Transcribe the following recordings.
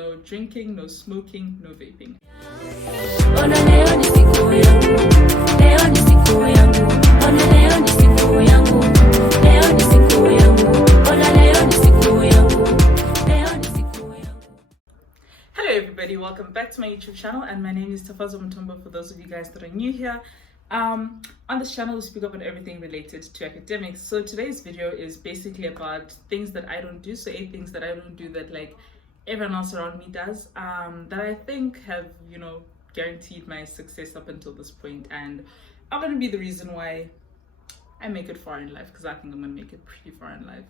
No drinking, no smoking, no vaping. Hello everybody, welcome back to my YouTube channel, and my name is Tafazo Mtumba for those of you guys that are new here. On this channel we speak about everything related to academics. So today's video is basically about things that I don't do, so 8 things that I don't do that like everyone else around me does, that I think have, guaranteed my success up until this point, and I'm going to be the reason why I make it far in life, because I think I'm going to make it pretty far in life.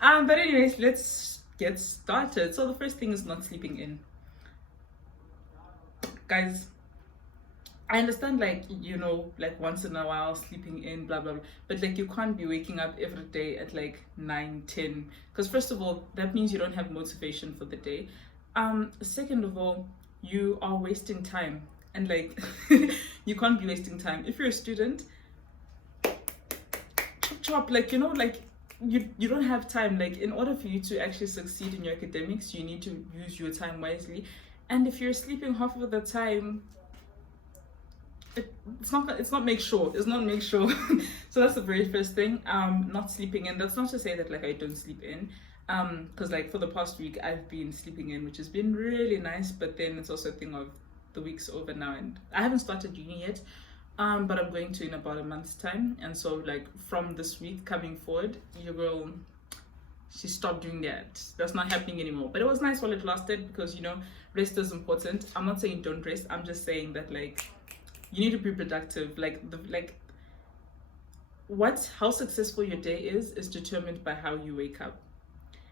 But anyways, let's get started. So the first thing is not sleeping in. Guys, I understand, like once in a while sleeping in, blah blah blah, but like you can't be waking up every day at like 9-10, because first of all that means you don't have motivation for the day. Second of all, you are wasting time, and like you can't be wasting time. If you're a student, chop, like you don't have time. Like, in order for you to actually succeed in your academics, you need to use your time wisely, and if you're sleeping half of the time, it's not make sure. So that's the very first thing. Not sleeping in. That's not to say that like I don't sleep in, because like for the past week I've been sleeping in, which has been really nice, but then it's also a thing of the week's over now and I haven't started uni yet, but I'm going to in about a month's time, and so like from this week coming forward, your girl, she stopped doing that. That's not happening anymore. But it was nice while it lasted, because rest is important. I'm not saying don't rest, I'm just saying that like you need to be productive. How successful your day is determined by how you wake up.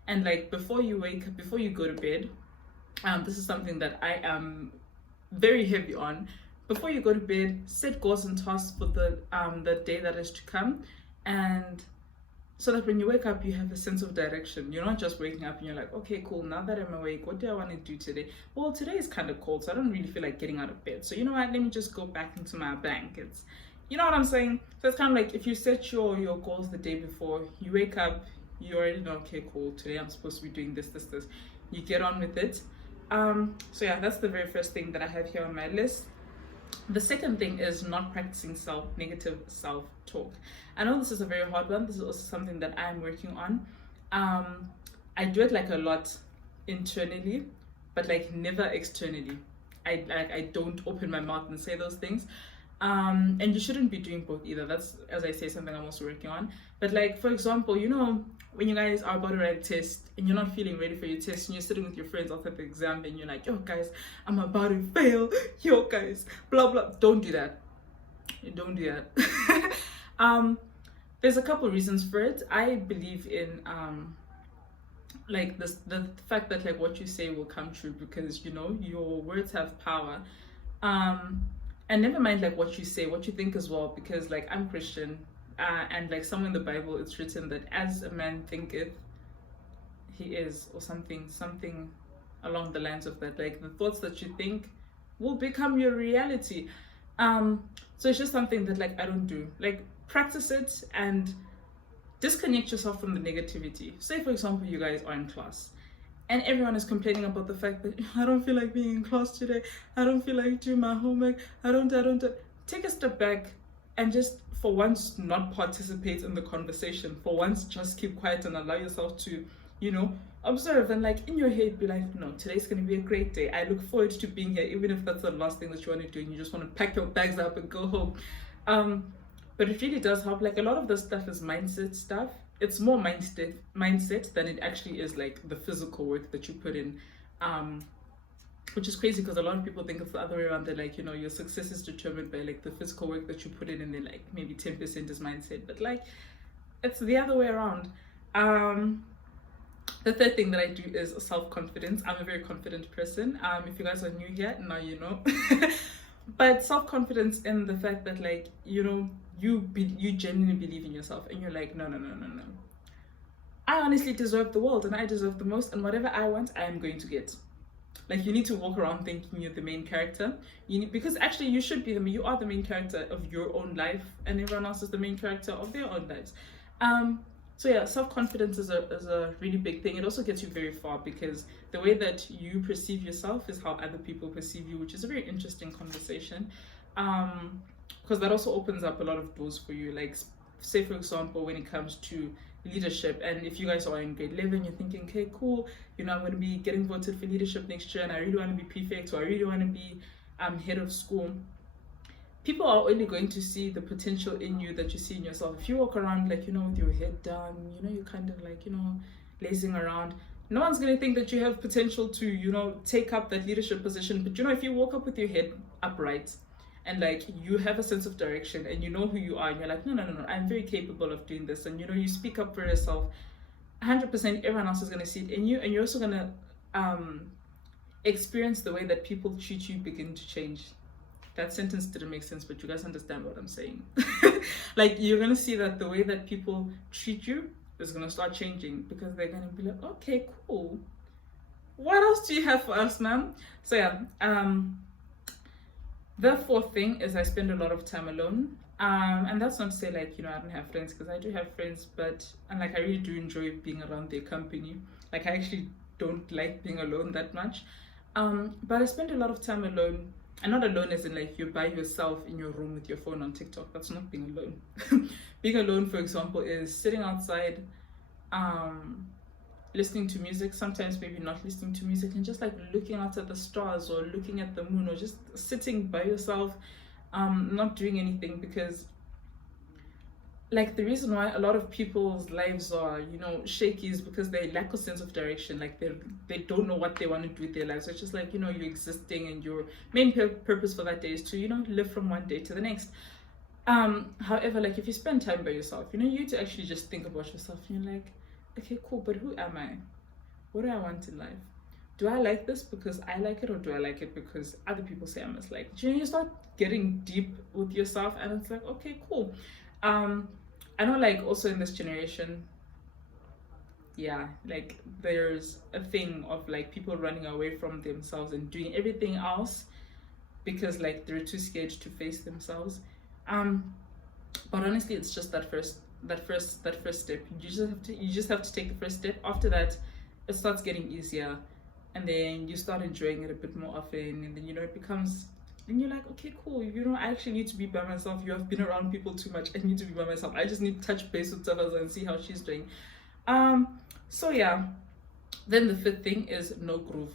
And like before you go to bed, this is something that I am very heavy on. Before you go to bed, set goals and tasks for the day that is to come, and so that when you wake up you have a sense of direction. You're not just waking up and you're like, okay cool, now that I'm awake, what do I want to do today? Well, today is kind of cold, so I don't really feel like getting out of bed, so you know what, let me just go back into my blankets. You know what I'm saying? So it's kind of like, if you set your goals the day before, you wake up, you already know, okay cool, today I'm supposed to be doing this, you get on with it. So yeah, that's the very first thing that I have here on my list. The second thing is not practicing negative self-talk. I know this is a very hard one. This is also something that I'm working on. I do it like a lot internally, but like never externally. I don't open my mouth and say those things. And you shouldn't be doing both either. That's, as I say, something I'm also working on. But like, for example, when you guys are about to write a test and you're not feeling ready for your test, and you're sitting with your friends after the exam and you're like, yo guys, I'm about to fail, yo guys, blah blah. Don't do that. There's a couple reasons for it. I believe in like this, the fact that like what you say will come true, because your words have power. And never mind like what you say, what you think as well, because like I'm Christian, and like somewhere in the Bible it's written that as a man thinketh he is, or something along the lines of that. Like the thoughts that you think will become your reality. So it's just something that like I don't do. Like, practice it and disconnect yourself from the negativity. Say for example you guys are in class and everyone is complaining about the fact that I don't feel like being in class today, I don't feel like doing my homework, I don't. Take a step back and just for once not participate in the conversation. For once just keep quiet and allow yourself to observe, and like in your head be like, no, today's gonna be a great day, I look forward to being here, even if that's the last thing that you want to do and you just want to pack your bags up and go home. But it really does help. Like, a lot of this stuff is mindset stuff. It's more mindset than it actually is like the physical work that you put in, which is crazy because a lot of people think it's the other way around. They're like, your success is determined by like the physical work that you put in, and then like maybe 10% is mindset, but like it's the other way around. The third thing that I do is self-confidence. I'm a very confident person. If you guys are new here, now you know. But self-confidence in the fact that like you genuinely believe in yourself, and you're like, no, I honestly deserve the world, and I deserve the most, and whatever I want I am going to get. Like, you need to walk around thinking you're the main character. Because actually you should be you are the main character of your own life, and everyone else is the main character of their own lives. So yeah, self-confidence is a really big thing. It also gets you very far, because the way that you perceive yourself is how other people perceive you, which is a very interesting conversation. Because that also opens up a lot of doors for you. Like, say for example, when it comes to leadership, and if you guys are in grade 11, you're thinking, okay, cool, I'm going to be getting voted for leadership next year, and I really want to be prefect, or I really want to be head of school. People are only going to see the potential in you that you see in yourself. If you walk around like, with your head down, you're kind of like, lazing around, no one's going to think that you have potential to, take up that leadership position. But, if you walk up with your head upright and like you have a sense of direction and you know who you are, and you're like, no, I'm very capable of doing this. And, you speak up for yourself, 100% everyone else is going to see it in you. And you're also going to experience the way that people treat you begin to change. That sentence didn't make sense, but you guys understand what I'm saying. Like, you're going to see that the way that people treat you is going to start changing, because they're going to be like, okay, cool. What else do you have for us, ma'am? So yeah, the fourth thing is I spend a lot of time alone. And that's not to say like, I don't have friends, because I do have friends, and like I really do enjoy being around their company. Like, I actually don't like being alone that much. But I spend a lot of time alone. And not alone as in like you're by yourself in your room with your phone on TikTok. That's not being alone. Being alone, for example, is sitting outside, listening to music, sometimes maybe not listening to music, and just like looking out at the stars or looking at the moon, or just sitting by yourself, not doing anything. Because like the reason why a lot of people's lives are, shaky is because they lack a sense of direction. Like they don't know what they want to do with their lives. So it's just like, you're existing, and your main purpose for that day is to, live from one day to the next. However, like if you spend time by yourself, you need to actually just think about yourself. And you're like, okay, cool, but who am I? What do I want in life? Do I like this because I like it, or do I like it because other people say I must like it? You start getting deep with yourself, and it's like, okay, cool. I know, like, also in this generation, yeah, like there's a thing of like people running away from themselves and doing everything else because like they're too scared to face themselves. But honestly, it's just that first step. You just have to take the first step. After that, it starts getting easier, and then you start enjoying it a bit more often, and then it becomes. And you're like, okay, cool, I actually need to be by myself. You have been around people too much. I need to be by myself. I just need to touch base with Tavaza and see how she's doing. So yeah. Then the fifth thing is no groove.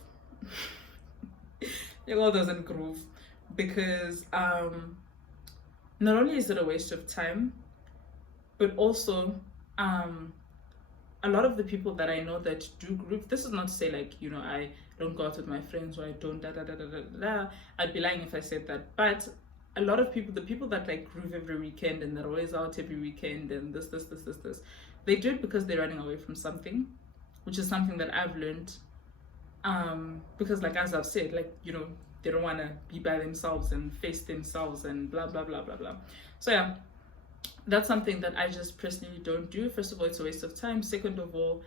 Your girl doesn't groove. Because not only is it a waste of time, but also a lot of the people that I know that do groove, this is not to say like, I don't go out with my friends, or I don't I'd be lying if I said that. But a lot of people, the people that like groove every weekend and they're always out every weekend and this, they do it because they're running away from something, which is something that I've learned. Because like, as I've said, like, they don't want to be by themselves and face themselves and blah, blah, blah, blah, blah. So yeah, that's something that I just personally don't do. First of all, it's a waste of time. Second of all,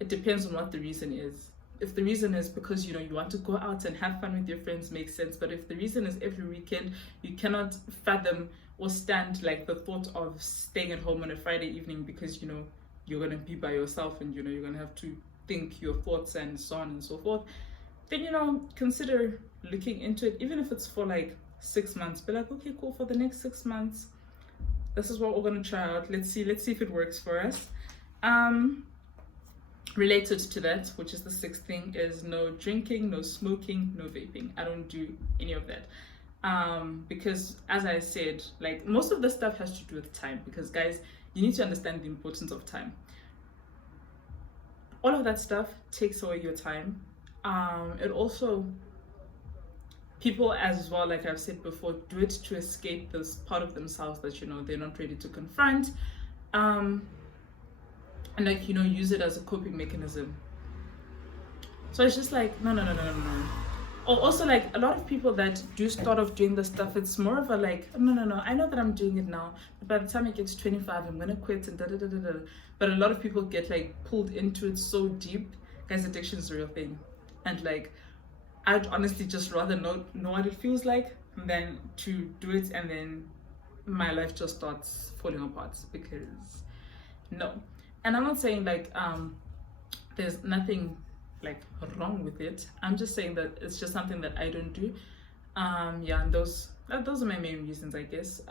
it depends on what the reason is. If the reason is because you want to go out and have fun with your friends, makes sense. But if the reason is every weekend, you cannot fathom or stand like the thought of staying at home on a Friday evening because you're gonna be by yourself, and you're gonna have to think your thoughts and so on and so forth, then consider looking into it, even if it's for like 6 months. Be like, okay, cool, for the next 6 months, this is what we're gonna try out. Let's see if it works for us. Related to that, which is the sixth thing, is no drinking, no smoking, no vaping. I don't do any of that. Because as I said, like most of the stuff has to do with time, because guys, you need to understand the importance of time. All of that stuff takes away your time. It also, people as well, like I've said before, do it to escape this part of themselves that they're not ready to confront, and like use it as a coping mechanism. So it's just like no. Or also, like, a lot of people that do start off doing this stuff, it's more of a like, no, I know that I'm doing it now, but by the time I get to 25, I'm gonna quit and da. But a lot of people get like pulled into it so deep. Guys, addiction is a real thing, and like, I'd honestly just rather know what it feels like than to do it and then my life just starts falling apart, because no. And I'm not saying like there's nothing like wrong with it. I'm just saying that it's just something that I don't do. Yeah, and those are my main reasons, I guess.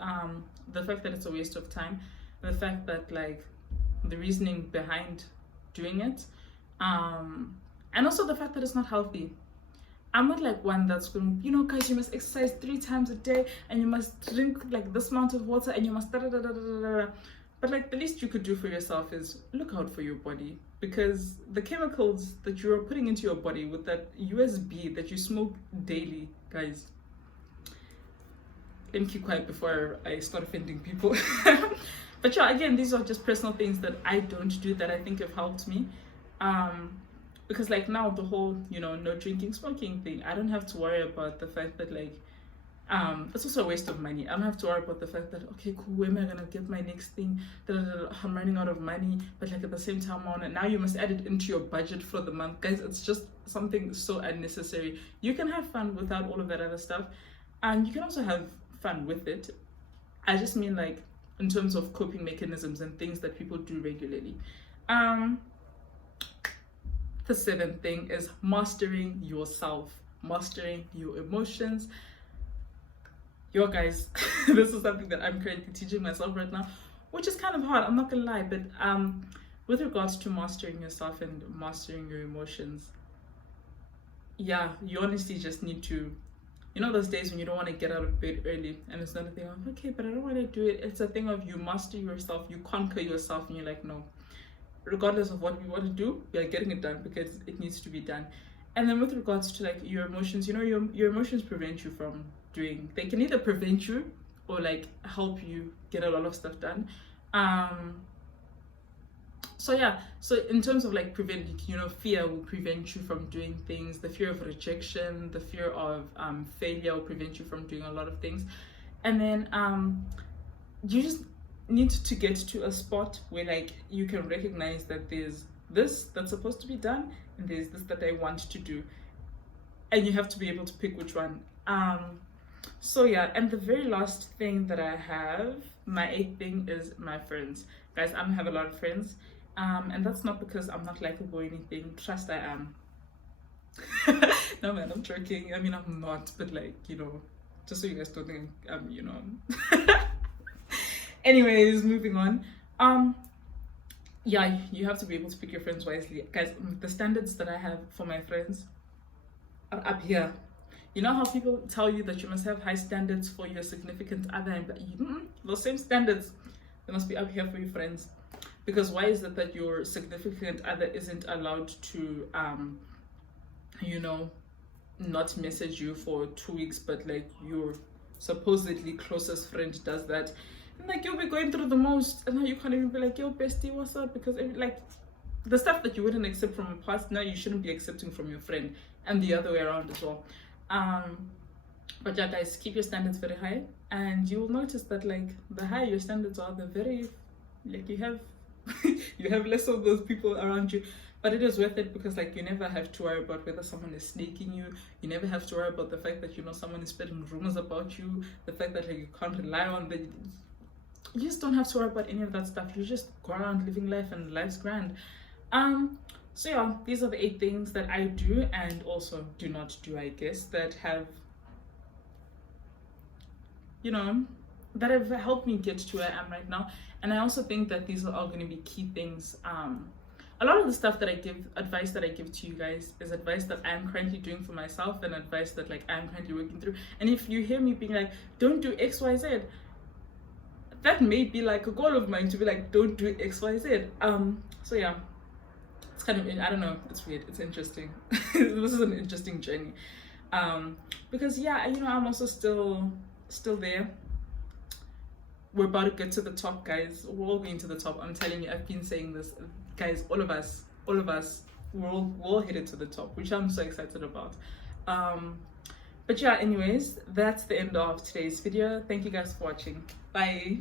The fact that it's a waste of time, the fact that like the reasoning behind doing it, and also the fact that it's not healthy. I'm not like one that's going, you know, guys, you must exercise 3 times a day and you must drink like this amount of water and you must da da da da da da. But like the least you could do for yourself is look out for your body, because the chemicals that you're putting into your body with that USB that you smoke daily, guys. Let me keep quiet before I start offending people. But yeah, again, these are just personal things that I don't do that I think have helped me. Because like now the whole, you know, no drinking, smoking thing, I don't have to worry about the fact that like, it's also a waste of money. I don't have to worry about the fact that, okay, cool, where am I gonna get my next thing? I'm running out of money, but like at the same time on it, now you must add it into your budget for the month. Guys, it's just something so unnecessary. You can have fun without all of that other stuff, and you can also have fun with it. I just mean like in terms of coping mechanisms and things that people do regularly. The 7th thing is mastering yourself, mastering your emotions. Yo guys, this is something that I'm currently teaching myself right now, which is kind of hard, I'm not gonna lie, but with regards to mastering yourself and mastering your emotions, yeah, you honestly just need to, you know, those days when you don't want to get out of bed early and it's not a thing of, okay, but I don't want to do it. It's a thing of you master yourself, you conquer yourself, and you're like, no, regardless of what we want to do, we are getting it done because it needs to be done. And then with regards to like your emotions, you know, your emotions prevent you from doing, they can either prevent you or like help you get a lot of stuff done. So yeah, so in terms of like preventing, you know, fear will prevent you from doing things. The fear of rejection, the fear of failure will prevent you from doing a lot of things. And then you just need to get to a spot where like you can recognize that there's this that's supposed to be done and there's this that I want to do, and you have to be able to pick which one. So yeah, and the very last thing that I have, my 8th thing, is my friends. Guys, I don't have a lot of friends, and that's not because I'm not likable or anything. Trust, I am. No man, I'm joking. I mean, I'm not, but like, you know, just so you guys don't think you know. Anyways, moving on. Yeah, you have to be able to pick your friends wisely, guys. The standards that I have for my friends are up here. You know how people tell you that you must have high standards for your significant other, and those same standards, they must be up here for your friends. Because why is it that your significant other isn't allowed to you know, not message you for 2 weeks, but like your supposedly closest friend does that? And like, you'll be going through the most, and now you can't even be like, yo bestie, what's up? Because like the stuff that you wouldn't accept from a partner, you shouldn't be accepting from your friend, and the other way around as well. But yeah guys, keep your standards very high, and you will notice that like the higher your standards are, the very like you have you have less of those people around you. But it is worth it, because like you never have to worry about whether someone is snaking you. You never have to worry about the fact that, you know, someone is spreading rumors about you, the fact that like you can't rely on the, you just don't have to worry about any of that stuff. You just go around living life, and life's grand. So yeah, these are the 8 things that I do and also do not do, I guess, that have, you know, that have helped me get to where I am right now. And I also think that these are all going to be key things. A lot of the stuff that I give, advice that I give to you guys, is advice that I'm currently doing for myself, and advice that like I'm currently working through. And if you hear me being like, don't do XYZ, that may be like a goal of mine, to be like, don't do XYZ. So yeah, it's kind of, I don't know, it's weird, it's interesting. This is an interesting journey, because yeah, you know, I'm also still there. We're about to get to the top, guys. We're all going to the top. I'm telling you, I've been saying this, guys. All of us, we're all headed to the top, which I'm so excited about. But yeah, anyways, that's the end of today's video. Thank you guys for watching. Bye.